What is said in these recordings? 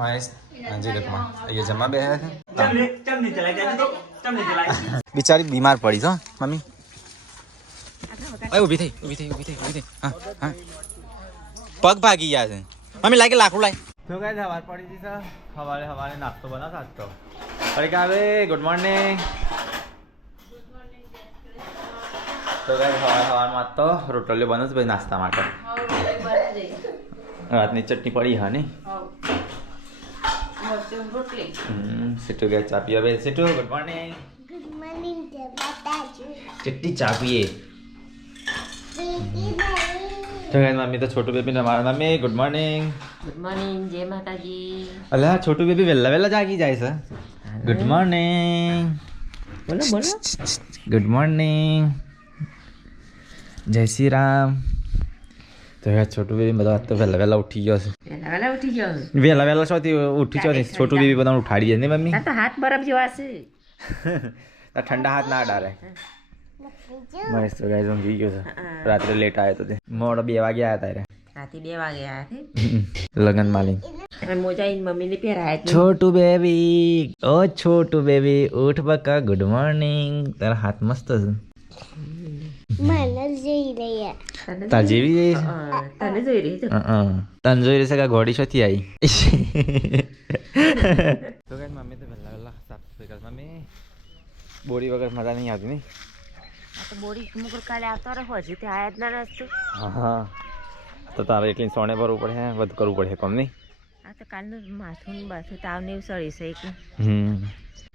મહેશ જીરકમાં ये जमा બે है बिचारी बीमार पड़ी છો મમ્મી ઊભી થઈ હા હા પગ ભાગી ગયા છે મમ્મી લાગે લાકડું લાય તો ગાઈસ સવાર પડી ગઈ છે સવારે નાસ્તો બનાવતા તો અરે કાવે ગુડ મોર્નિંગ તો ગાઈસ સવારમાં તો રોટલી બને છે ભાઈ નાસ્તા માટે રાતની ચટણી પડી હા ને सिटू गया चा पिया बे सिटू गुड मॉर्निंग चिट्टी चा पिए तो मम्मी तो छोटू बेबी ने हमारा मम्मी गुड मॉर्निंग जय माता जी अल्लाह छोटू बेबी वेला वेला जागी जाए सर गुड मॉर्निंग बोलो बोलो गुड मॉर्निंग जय श्री राम तो यार छोटू बेबी બધા તો વેલા ઉઠી ગયો છે વેલા શોથી ઉઠી ગયો છે છોટુ બેબી બધાને ઉઠાડી દે ને મમ્મી આ તો હાથ બરફ જેવા છે આ ઠંડા હાથ ના ડારે મસ્ત ગાઈસ હું ગઈ ગયો છે રાત્રે લેટ આવ્યો તો તે મોડો 2 વાગે આવ્યા તારે રાતે 2 વાગે આવ્યા છે લગન માલી અને મોજા इन मम्मी ने પહેરાયા છે छोटू बेबी ओ छोटू बेबी उठ बका गुड मॉर्निंग તારા હાથ મસ્ત છે મને જોઈ રહી તાર જેવી છે તને જોઈ રહી છે તને જોઈ રહી છે કે ઘોડી છોથી આવી તો ગાઈસ મમ્મી તો વેલા સાફ સફાઈ કર મમ્મી બોડી વગર મજા નહીં આવતી નહીં આ તો બોડી મુકર કાલે આવતા રહો હજી તે આયા જ ના રસ્તો હા તો તારે એટલી સોને ભરવું પડે વધુ કરવું પડે કોમ નહીં આ તો કાલનું માથું બાથું તાવ ને એવું સળી છે એટલે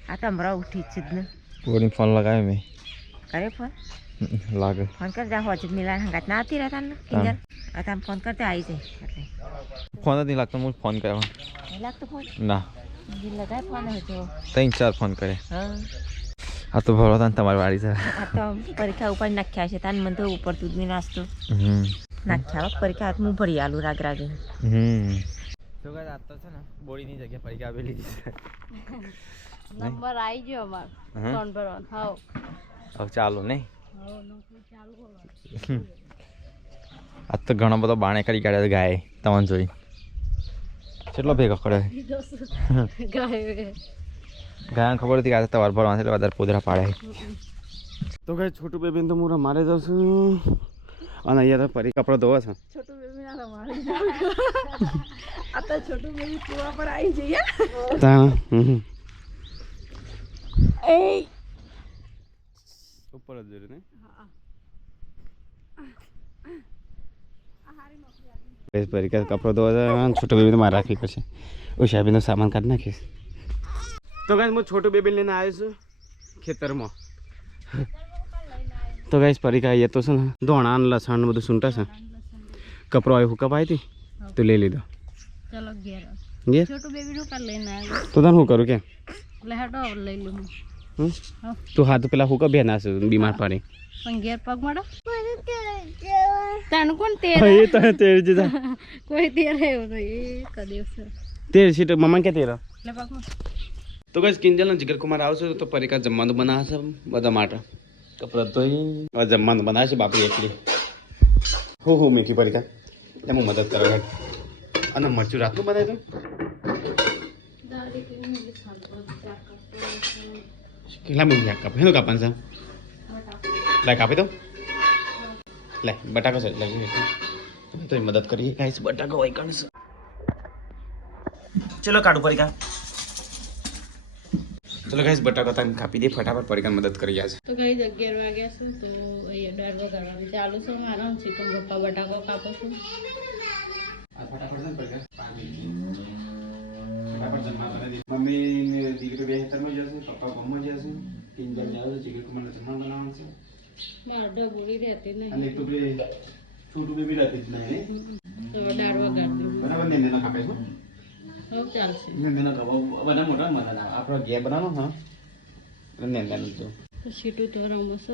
આ તો હમણાં ઉઠી જ છે ને બોડી ફોન લગાવ્યો મેં કરે ફોન લાગે ફોન કર જા હોજ મિલા હંગાત ના આતી રહેતા ને કિંજલ આ તમ ફોન કરતે આવી જાય એટલે ફોન જ નહીં લાગતો હું ફોન કર્યો નહીં લાગતો ફોન ના દિલ લગાય ફોન હતો 3-4 ફોન કરે હા આ તો ભરો તાન તમારી વાડી છે આ તો પરીક્ષા ઉપર નાખ્યા છે તાન મને તો ઉપર તું જ નહીં નાસ્તો નાખ્યા પરીક્ષા હાથ હું ભરી આલું રાગ રાગે તો ગાઈસ આ તો છે ને બોડીની જગ્યાએ પરીક્ષા આપેલી છે નંબર આવી ગયો અમાર ફોન ભરવાનો હાવ હવે ચાલુ નહીં આ તો ઘણો બધો બાણે કરી કાઢ્યો ગાય તમને જોઈ કેટલો ભેગો કરે ગાય ખબર હતી કે આજે તમારે ભરવાનું એટલે વધારે પોદરા પાડે તો ગાય છોટું બેબીને તો હું રમાડે જાઉં છું અને અહીંયા તો પરી કપડો ધોવા છે છોટું બેબી ના રમાડે આ તો છોટું બેબી કુવા પર આવી જઈએ એ ઉપર જ જોયું ને પરીકા કપડો ધોવા છોટું બેબી તો મારે રાખવી પડશે ઉષાબીનો સામાન કાઢી નાખીશ તો ગાઈસ હું છોટું બેબી લઈને આવ્યો છું ખેતરમાં તો ગાઈસ પરીકા એ તો છે ને ધોણા લસણ બધું સૂંટા છે કપડો આવ્યો હુકપ આવી હતી તો લઈ લીધો ચલો ઘેર ઘેર છોટું બેબી નું કાલ લઈને આવ્યો તો તને શું કરું કે એટલે હેડો લઈ લઉં તું હાથ પેલા હુકપ બે નાશે બીમાર પડી પણ ઘેર પગ મળો તાનું કોણ તેર એ તો તેર જીધા કોઈ તેર એવું તો એ કદી તેર સીટ મમ્મા કે તેર એટલે પગ તો ગાઈસ કિંજલ અને જીગર કુમાર આવશે તો પરીકા જમવાનું બનાવશે બધા માટે કપડા ધોઈ હવે જમવાનું બનાવશે બાપી એકલી હું મીઠી પરીકા એટલે હું મદદ કરવા અને મરચું રાતનું બનાવી દઉં કેટલા મૂકી કાપે શું કાપવાનું છે લાય કાપી દઉં લે બટાકો છે તો મદદ કરીએ ગાઈસ બટાકો હોય કાઢશે ચલો કાઢું પરીકા ચલો ગાઈસ બટાકા તમે કાપી દે ફટાફટ પરીકા મદદ કરી જાય તો કઈ 11 વાગ્યા છે તો અહીંયા દાળ વગાડવાનું ચાલુ છે મારો ચિકન પપ્પા બટાકો કાપો છું આ ફટાફટ ને પરીકા ફટાફટ જમવા બનાવી મમ્મી દીકરી બે હેતરમાં જશે પપ્પા ગામમાં જશે કિંજલ જાવ જીગર કુમારને જમવા બનાવવાનું છે માર ડબુડી રહેતી નહીં અને એક તો બે છોટું બેબી રહેતી જ નહીં તો દાળ વગાડતી બરાબર ને ના કાપે છો હવે ચાલશે ને બધા મોટા મજા આપણો ઘેર બનાવો હા ને જો તો સીટું તો રમો છે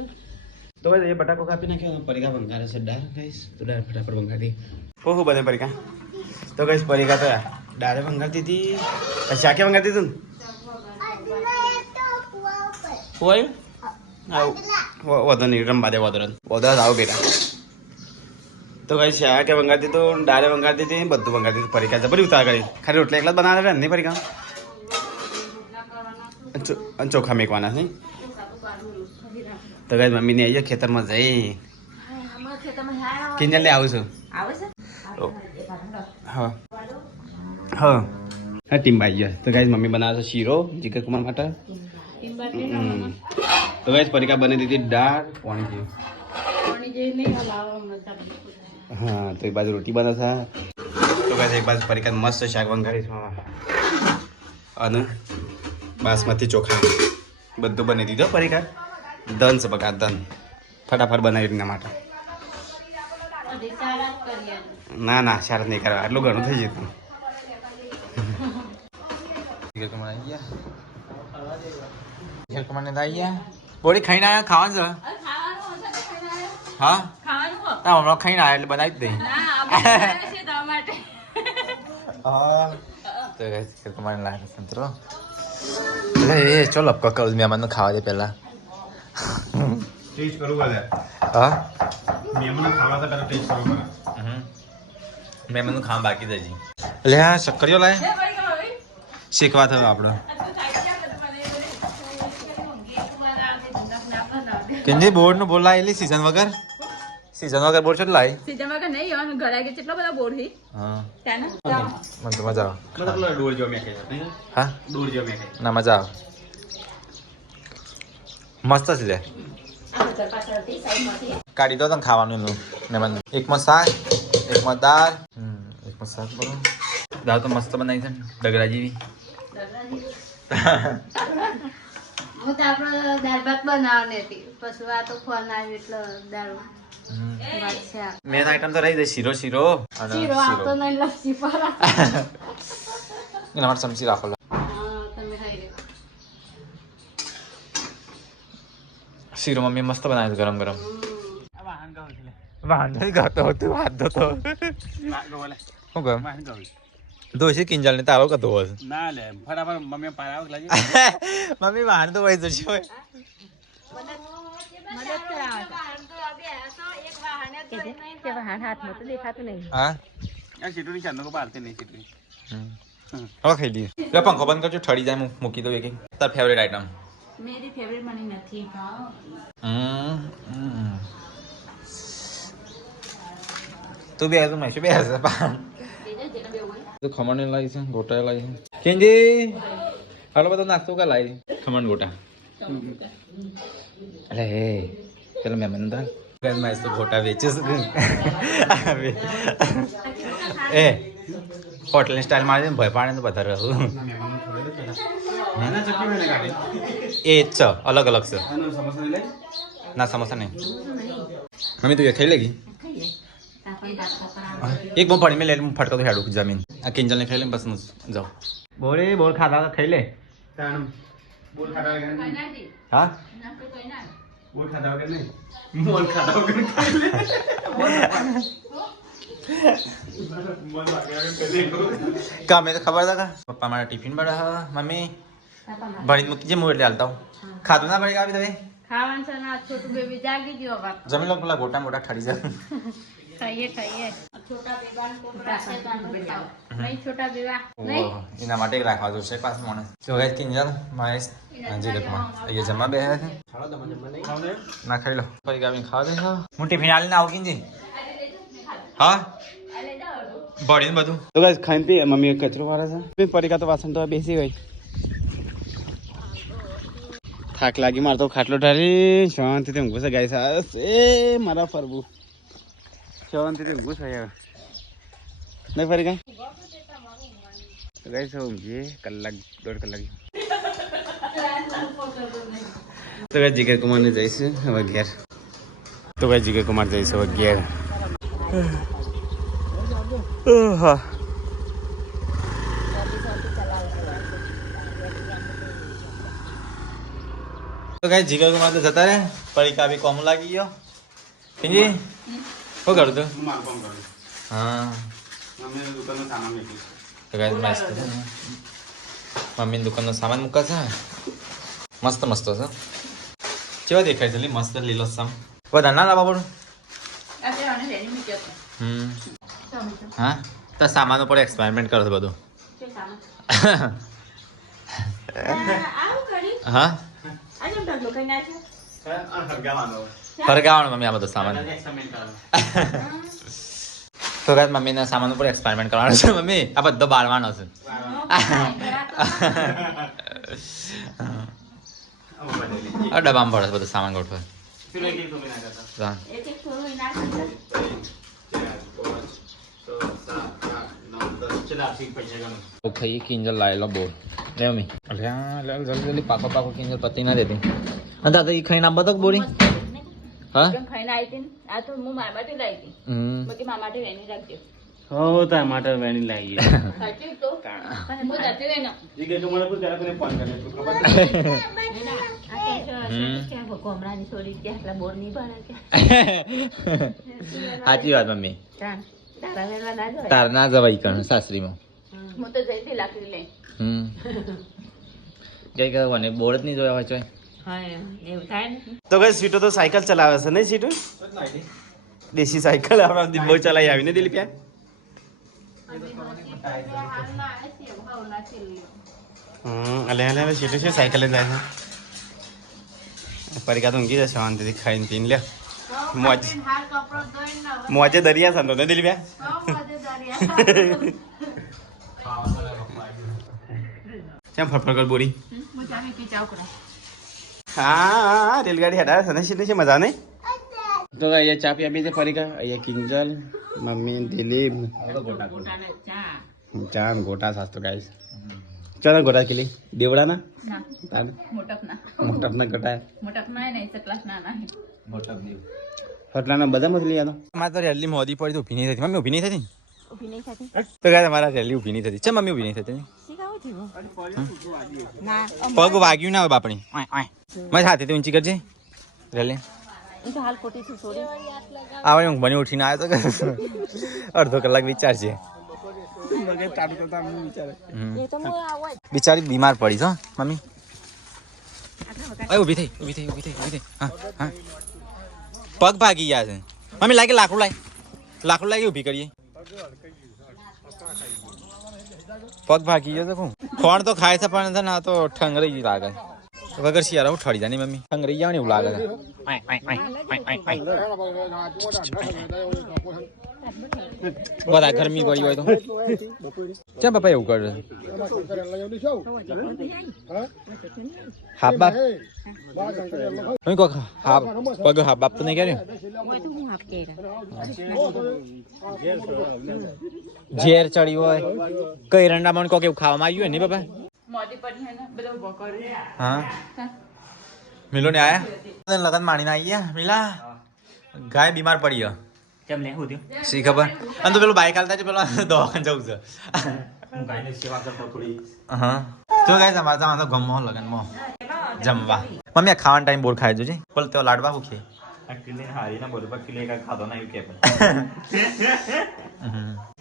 તો ભાઈ એ બટાકો કાપી નાખ્યો પરીકા બંગારે છે દાળ ગાઈસ તો દાળ ફટાફટ બંગાડી હો બને પરીકા તો ગાઈસ પરીકા તો દાળ બંગાડતી હતી પછી આકે બંગાડતી હતું હોય આવ વધો નહીં રમવા દે વધો આવો બેટા તો કઈ શાક કે વંગાતી દીધું, દાળે વંગાતી હતી, બધું વંગાતી દીધું. પરીક્ષા જબરી ઉતાર કરી. ખાલી રોટલા એકલા જ બનાવવાના નહીં પરીક્ષા? ચોખા મેકવાના નહીં. તો કઈ મમ્મીને આવીએ ખેતરમાં જઈ કિંજલ ને આવું છું. હા હા હા ટીમ્બા આવી ગયા. તો ગાઈઝ મમ્મી બનાવે છે શીરો જીગર કુમાર માટે. તો ગાઈઝ પરીક્ષા બની દીધી દાળ પાણી જેવી. હા તો એક બાજુ રોટી બને છે. તો ગાઈઝ એક બાજુ પરીક્ષા મસ્ત શાક વંગારી છે અને બાસમતી ચોખા બધું બની દીધું. પરીક્ષા ધન છે બકા ધન ફટાફટ બનાવી એના માટે. ના ના શારદ નહીં કરવા આટલું ઘણું થઈ જતું. બોડી ખાઈને આવ્યા ખાવાનું છે. હા હમણાં ખાઈને આવ્યા એટલે બનાવી જ દઈ. ચો લપકો કહું મહેમાન ખાવા દે પેલા. ટેસ્ટ કરું હા મહેમાન ખાવા તો પેલા ટેસ્ટ કરું. મહેમાન ખાવા બાકી જ હજી. એટલે હા શક્કરીઓ લાય શીખવા થયો આપણો. કેન્દ્રી બોર્ડ નું બોલ લાયેલી સીઝન વગર બોર્ડ છે લાય સીઝન વગર નહીં અને ઘરે કે કેટલા બધા બોર હી. હા તાને મને તો મજા આવે. ડોર જો મે ખાઈ. હા ડોર જો મે ખાઈ. ના મજા આવે મસ્ત છે લે. કાઢી દો તને ખાવાનું એનું મહેમાન. એકમાં શાક એકમાં દાળ એકમાં શાક બનો. દાળ તો મસ્ત બનાવી છે ને ડગરા જેવી. હું તો આપણે દાળ ભાત બનાવવાની હતી પછી આ તો ફોન આવ્યો એટલે દાળ મેન આઈટમ તો રહી જાય શીરો અને શીરો આવતો નહીં લસ્સી પર એના માટે ચમચી રાખો. તમે ખાઈ લો. શીરો મમ્મી મસ્ત બનાવ્યું ગરમ ગરમ. વાહન નથી ગાતો તું હાથ ધોતો શું કહું ધોશે કિંજલ ને તારો કતો હશે. ના લે ફટાફટ મમ્મી પારાવ લાગી. મમ્મી વાહન તો વહી જશે હોય. હાથમાં તો દેખાતું નહીં. હા આ સીટુની ચાંદો કો પારતે નહીં સીટુની. હવે ખાઈ લઈએ. લે પંખો બંધ કરજો ઠરી જાય મૂકી દઉં એક તાર ફેવરેટ આઈટમ. મેરી ફેવરેટ મને નથી. તું બે તું નહીં બે હશે તો ખમણ લાવી છે ગોટા લાવી છે. કેંજી હાલો બધો નાસ્તો કા લાવી ખમણ ગોટા. અરે હે પેલો મહેમાન હતા મેં તો ગોટા વેચીશ. એ હોટલની સ્ટાઇલ મારે ને ભય પાડે તો વધારે રહું. એ જ છે અલગ અલગ છે. ના સમોસા નહીં મમ્મી તું એ ખાઈ લેગી. એક બહુ પાણી મેં લે ફટકો તો હેડું જમીન આ કિંજલ ને ખાઈ લે બસ જાઓ. બોલે બોલ ખાધા ખાઈ લે. બોલ ખાધા હા બોલ ખાધા વગર નહીં બોલ ખાધા વગર ખાઈ લે. કામે તો ખબર હતા પપ્પા મારા ટિફિન બનાવ્યા મમ્મી ભણી મૂકી જે હું એટલે હાલતા હું ખાધું ના પડી આવી તમે ખાવાનું છે ના છોટું બેબી જાગી ગયો બાપ. જમી લો પેલા ગોટા મોટા ઠરી જાય. ખાઈએ છોટા બેબા નહીં છોટા બેબા એના માટે રાખવા જોશે પાસ મને તો ગાઈસ કિંજલ મહેશ હાજી લખમાં અહીંયા જમવા બેહ્યા છે. ના ખાઈ લો ફરી ગાવીને ખાવા દે. હું ટિફિન આલીને આવું કિંજી. હા ભણીને બધું તો ગાઈસ ખાઈને પી મમ્મી કચરો વાળે છે પરીકા તો વાસણ તો બેસી ગઈ. થાક લાગી મારે તો ખાટલો ઠારી શાંતિથી ઊંઘું છે ગાઈસ. એ મારા ફરવું શાંતિથી ઊંઘું છે યાર નહીં ફરી કાંઈ તો ગાઈસ ઊંઘીએ કલાક દોઢ કલાક. તો ગાઈસ જીગર કુમારને જઈશું હવે ઘેર. તો ગાઈસ જીગર કુમાર જઈશું હવે ઘેર. હા તો ગાઈસ જીગર કુમાર તો જતા રહે પરીકા બી કોમ લાગી ગયો. પિંજી શું કરું તું? હા તો ગાઈસ મસ્ત છે મમ્મીની દુકાનનો સામાન મૂકા છે મસ્ત મસ્ત છે. કેવા દેખાય છે મસ્ત લીલો સમ બધા ના લાવવા પડું. હા તો સામાન ઉપર એક્સપેરિમેન્ટ કરો છો બધું હા ફરગાવાનું મમ્મી આ બધો સામાન તો કાંઈ મમ્મીના સામાન ઉપર એક્સપેરિમેન્ટ કરવાનો છે મમ્મી આ બધો બાળવાનો છે ડબ્બામાં પડે બધો સામાન ગોઠવે ખાઈએ કિંજલ લાયેલો બોર લે મમ્મી જલ્દી પાકો પાકો કિંજલ પતી ના દેતી અને દાદા એ ખાઈને આપવા તો બોરી હા ખાઈને આવી હતી આ તો હું મારા માટે લાવી હતી બાકી મારા માટે વેની રાખજો હો તાર માટે વેની લાગી સાચું તો હું જાતે વેનો ઈ કે મને પૂછ ત્યારે કોને ફોન કરે તું ખબર કોમરાની છોડી ત્યાં એટલા બોર નહીં ભણે કે સાચી વાત મમ્મી તારા વેલા ના જવાય તાર ના જવાય કણ સાસરીમાં હું તો જઈથી લાકડી લઈ જઈ ગયો ને બોર જ નહીં જોયા હોય ચોય હા એવું થાય ને તો કઈ સીટો તો સાયકલ ચલાવે છે નહીં સીટો દેશી સાયકલ આપણા દિબ્બો ચલાવી આવીને દિલીપ યાર અલે અલે સીટો છે સાયકલ જાય છે પરિકા તો ઊંઘી જશે શાંતિથી ખાઈને પીને લે મોજે દરિયા સંતો ને દિલીપ યાર કેમ ફટફટ કર બોરી હા રેલગાડી હટાવે છે ને સીધી છે મજા નહીં તો અહીંયા ચા પી આપી છે ફરી અહીંયા કિંજલ મમ્મી દિલીપ ચા ને ગોટા સાસ તો ગાઈસ ચાલો ગોટા કિલી દેવડાના મોટપના ગોટા ફટલાના બધા મતલી યાદો મારે તો રેલી મોદી પડી તો ઊભી નહીં થતી મમ્મી ઊભી નહીં થતી તો ગાય મારા રેલી ઊભી નહીં થતી છે મમ્મી ઊભી નહીં થતી પગ વાગ્યું ના હોય બાપણી મારી હાથેથી ઊંચી કરજે રેલી આવે હું બની ઉઠીને આવ્યો તો અડધો કલાક વિચારશે બિચારી બીમાર પડી છો મમ્મી ઊભી થઈ હા હા પગ ભાગી ગયા છે મમ્મી લાગે લાકડું લાગે ઊભી કરીએ પગ ભાગી ગયો તો ખોણ તો ખાય છે પણ છે ને આ તો ઠંગરી લાગે વગર શિયાળા ઉઠાડી જાય મમ્મી ઠંગરી જાય ને એવું લાગે છે બધા ગરમી પડી હોય તો કેમ પપ્પા એવું કરે હાફ બાપ પગ હાફ બાપ તો નહીં કર્યું ઝેર ચડી હોય કઈ રંડામાં કોક એવું ખાવામાં આવ્યું હોય ને બાપા હા મિલો ને આયા લગન માણીને આવી ગયા મિલા ગાય બીમાર પડી ગયો કેમ ને હું થયું શી ખબર અને તો પેલું બાઈક હાલતા છે પેલો દવાખાને જવું છે ગાયની સેવા કરતો થોડી હા તો ગાય તમારે તો ગમો લગનમાં જમવા મમ્મી ખાવાનો ટાઈમ બોર ખાઈ જોજે બોલ તો લાડવા હું ખે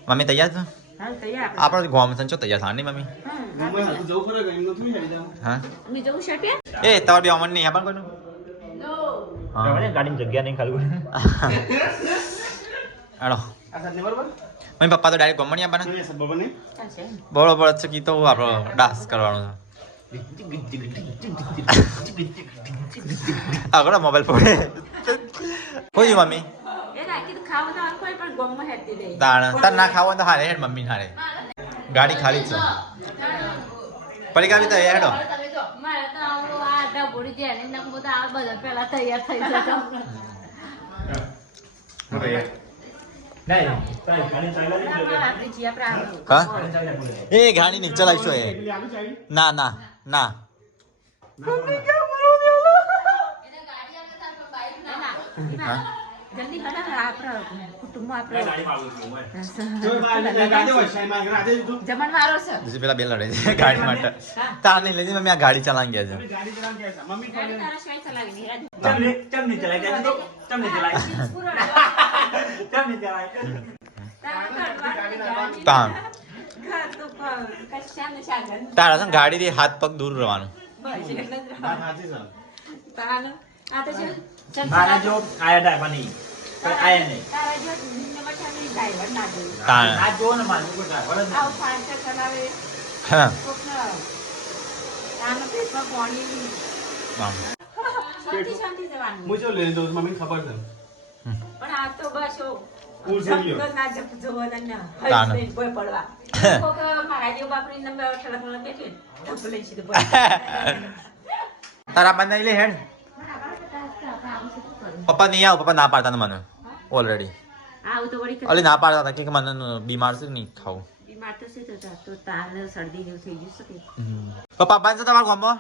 મમ્મી તૈયાર છો આપણે ગોમ સંચો તૈયાર થા નહીં મમ્મી હા એ તમારે બી અમન નહીં હા પણ કોઈનું ગાડીની જગ્યા નહીં ખાલી હેડો મમ્મી પપ્પા તો ડાયરેક્ટ ગમણી આપવાના બળો બળો છે કી તો આપણો ડાન્સ કરવાનો આગળ મોબાઈલ પડે કોઈ મમ્મી તાર ના ખાવો તો હારે હેડ મમ્મી હારે ગાડી ખાલી છે પડી ગાડી તો હેડો એ ગાડી નહીં ચલાવીશું એ ના ના ના જલ્દી હડા આપણા કુટુંબ આપણે જમણવારો છે પેલા બે લડે છે ગાડી માટે તાર નહીં લેતી મમ્મી આ ગાડી ચલાવી ગયા છે તારા છે ગાડી થી હાથ પગ દૂર રહેવાનું મારા જો આયા ડાબા નહીં આયા નહીં ડ્રાઈવર ના જોયું. તાણ આવું ફાંચર ચલાવે, હા કોકને આનું પેટમાં પાણી. શાંતિ જવાનું. હું જો લઈ દઉં મમ્મી ખબર છે પણ આ તો બસ કુલ થઈ ગયો. ના જપજો ના તાણ. હઈ કોઈ પડવા કોક મારા જેવું બાપરી નંબર ઠલક બેઠે તો લઈ સીધું તારા બંને લે હેડ પપ્પા નહીં આવ પપ્પા ના પાડતા ને મને ઓલરેડી આવું તો વળી અલી ના પાડતા હતા કે મને બીમાર છે નહીં ખાવું બીમાર તો છે તો તાલ શરદી જેવું થઈ ગયું છે પપ્પા બંધ છે તમારા ગામમાં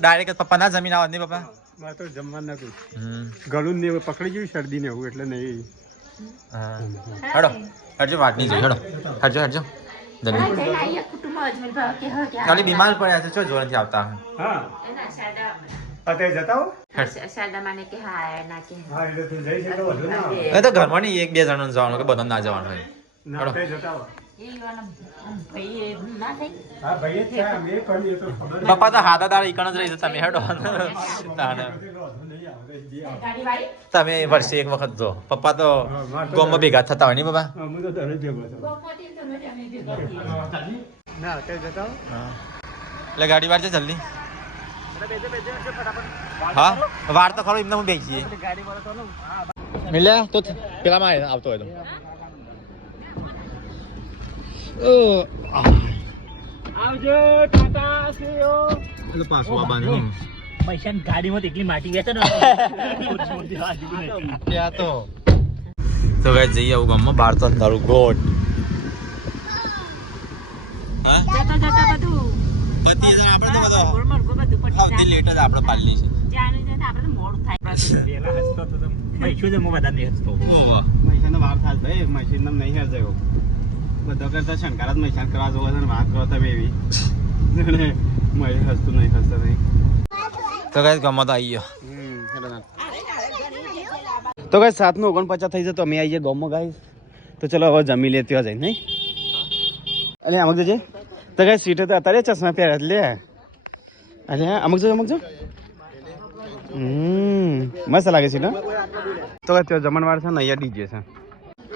ડાયરેક્ટ પપ્પા ના જમીન આવત નહીં પપ્પા મારે તો જમવાનું નતું હમ ગળું ને પકડી ગયું શરદી ને એવું એટલે નહીં હા હેડો હેડજો વાત નહીં જોઈ હેડો હેડજો હેડજો જલ્દી કુટુંબ અજમેર ભાવ કે હો કે ખાલી બીમાર પડ્યા છે ચો જોર નથી આવતા હા એના સાદા અત્યારે જતા હો સાદા માને કે હા ના કે હા એટલે તું જઈ છે તો વધુ ના આવે. એ તો ઘરમાં નહીં એક બે જણ જવાનું કે બધા ના જવાનું હોય ના અત્યારે જતા હો એ યુવાના ભાઈ ના થઈ હા ભાઈ જ છે અમે પણ એ તો ખબર પપ્પા તો હાથા દાડા ઈકણ જ રહી છે તમે હેડો તાને ગાડી વાળી તમે વર્ષે એક વખત જો પપ્પા તો ગામમાં ભેગા થતા હોય નહીં પપ્પા હું તો દરરોજ ભેગો હતો ગોપોતી તો મેં જમી દીધો ના અત્યારે જતા હો એટલે ગાડી વાર છે જલ્દી હા વાર તો ખરો એમને હું બેસીએ મિલ્યા તો પેલામાં આવતો હોય તો આવજો ટાટા સીઓ એટલે પાછું આવવાનું પૈસા ગાડીમાં એટલી માટી વેચે ને ત્યાં તો ગાય જઈએ આવું ગામમાં બાર તો અંધારું ગોટ હા જતા જતા બધું પતિ આપણે તો બધો ગોળમાળ બધું પટી સૌથી લેટ જ આપણે પાડલી છે જાણી જતા આપણે તો મોડું થાય પેલા હસતો તો પૈસો જ હું બધા નહીં હસતો ઓવા મહેસાનો વાર થાય ભાઈ મહેસાન નામ નહીં હેર જયો બધો કરતા શંકારાત મહેસાન કરવા જવો છે ને વાત કરો તમે એવી મહેશ હસતું નહીં હસતું નહીં તો ગાય ગામમાં તો આવી ગયો તો ગાય 7:49 થઈ જતો અમે આવી ગયા ગામમાં ગાય તો ચલો હવે જમી લે ત્યાં જઈને નહીં અલે અમુક જજે તો ગાય સીટે તો અત્યારે ચશ્મા પહેર્યા લે અલે અમુક જો મસ્ત લાગે છે ને તો ત્યાં જમણવાર છે ને અહીંયા ડીજે છે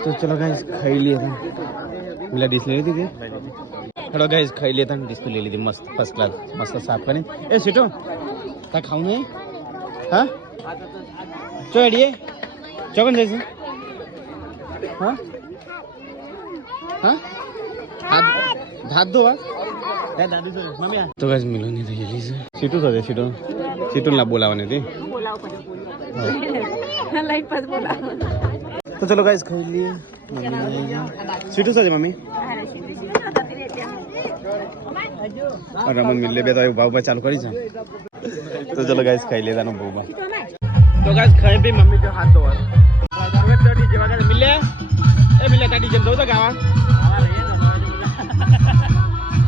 તો ચલો ગાઈસ ખાઈ લઈએ પેલા ડીશ લઈ લીધી ચલો ગાઈસ ખાઈ લેતા ડીશ તો લઈ લીધી મસ્ત ફર્સ્ટ ક્લાસ મસ્ત સાફ કરીને એ સીટો તા ખાવું નહીં હા ચો એડીએ ચોકન જઈશું હા હા હાથ ધોવા તો ગાઈસ મિલોની થઈ ગયેલી છે સીટું થશે સીટું ના બોલાવવાની હતી લાઈટ પાસ બોલાવો તો ચલો ગાઈસ ખાઈ લઈએ સીટું થશે મમ્મી રમન મિલે બે તો ભાવ ચાલુ કરી છે તો ચલો ગાઈસ ખાઈ લેવાનો ભાવમાં તો ગાઈસ ખાઈ બી મમ્મી જો હાથ ધોવા હવે તો ડીજે વગર મિલે એ મિલે તા ડીજે દો તો ગાવા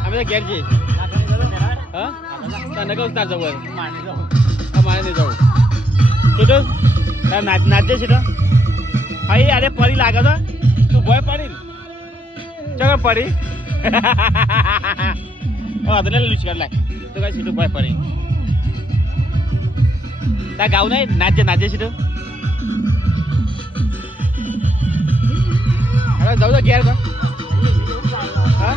અમે તો ઘેર જઈએ હા તને કહું તાર જવું મારે નહીં જવું સીટો નાચજે સીટો ભાઈ અરે પરી લાગે તો તું ભય પડી ચલો પડી ಅದನ್ನೆಲ್ಲ ಲುಚ್ ಕಡ್ಲ તો ગાઈસ સીટું ભય પડી તા ગાવ નહીં નાચજે સીટું હવે જાવ તો ઘેર તો હા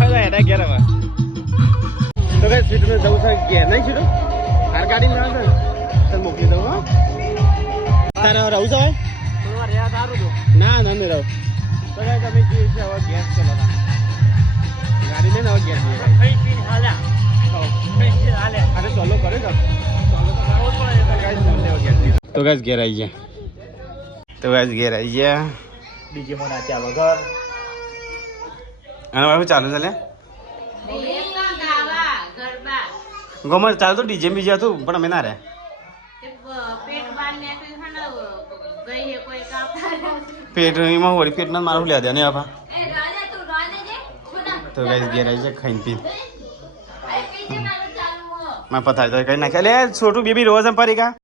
હવે એડા ઘેર હવે તો ગાઈસ સીટું જવું છે ઘેર નહીં સીટું હાર ગાડી ના આવે તો મોકલી દઉં હા તારે રહું છે ના ના નહીં રહું તો ગાઈસ અમે જઈએ છીએ હવે ઘેર ચલો ગાડી લઈને હવે ઘેર જઈએ અરે ચાલો કરે તો ગાઈસ ઘેર આવી ગયા ડીજે માં નાચ્યા વગર અને હવે ચાલુ ચાલે ગોમર ચાલુ તો ડીજે બીજે હતું પણ અમે ના રહ્યા પેટ એમાં વળી પેટ ના મારું લે દે ને આપા તો ગાઈસ ઘેર આવી જાય ખાઈને પી માં પથારી તો કઈ નાખ્યા લે છોટું બેબી રોજ પરી કા